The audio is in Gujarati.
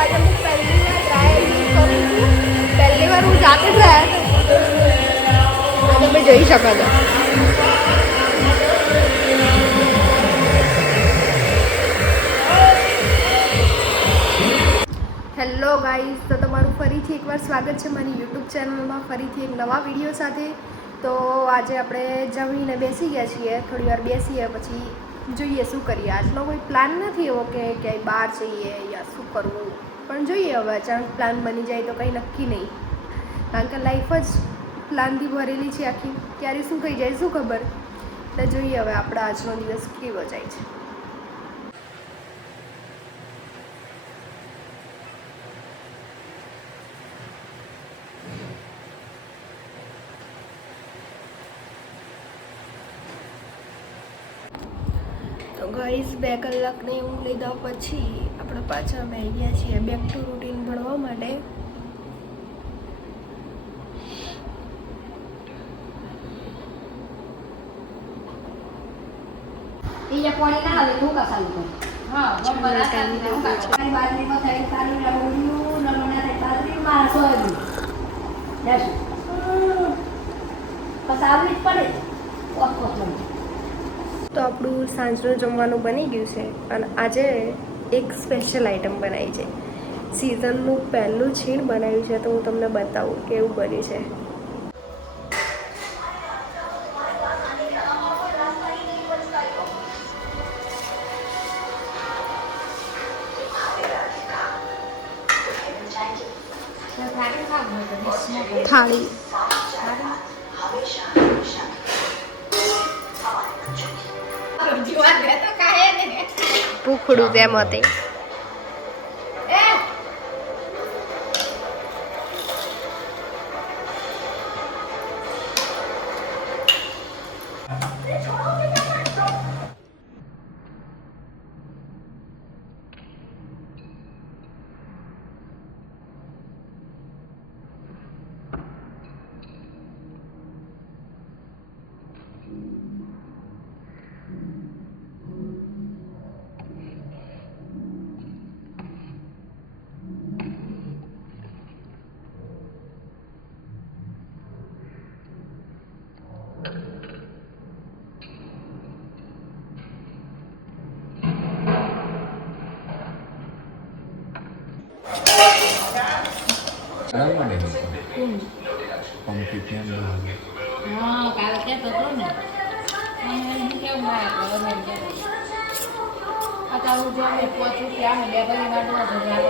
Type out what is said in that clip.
આજે હું પહેલી વાર ટ્રાય કરું છું. પહેલી વાર હું જાતે ટ્રાય તમે જોઈ શકો છો. હેલો ગાઈઝ, તો તમારું ફરીથી એકવાર સ્વાગત છે મારી યુટ્યુબ ચેનલમાં ફરીથી એક નવા વિડીયો સાથે. તો આજે આપણે જમીને બેસી ગયા છીએ, થોડી વાર બેસીએ પછી જોઈએ શું કરીએ. આજનો કોઈ પ્લાન નથી એવો કે ક્યાંય બહાર જઈએ યા શું કરવું, પણ જોઈએ હવે અચાનક પ્લાન બની જાય તો કંઈ નક્કી નહીં, કારણ કે લાઈફ જ પ્લાનથી ભરેલી છે આખી. ક્યારે શું થઈ જાય શું ખબર. એટલે જોઈએ હવે આપણો આજનો દિવસ કેવો જાય છે. તો ગાઈઝ 2 કલાકની ઊંઘ લીધા પછી આપણે પાછા આવી ગયા છીએ બેક ટુ રૂટીન ભણવા માટે. ઈ પાણી ના આવે હું કસાલું કરું. હા બરાબર તારી બાજરીમાં થઈ તારું રવડિયું નમણા થઈ તારી મારા સોયબી યસ કસાવવી જ પડે. તો આપણું સાંજનું જમવાનું બની ગયું છે અને આજે એક સ્પેશિયલ આઈટમ બનાવી છે. સિઝનનું પહેલું છીણ બનાવ્યું છે, તો હું તમને બતાવું કેવું બન્યું છે. થાળી ભૂખડું તેમ હતી. હા કાલે કહેતો હતો ને કેવું મારા અત્યારે હું જ્યાં પહોંચું ત્યાં 2 કલાક વાળવા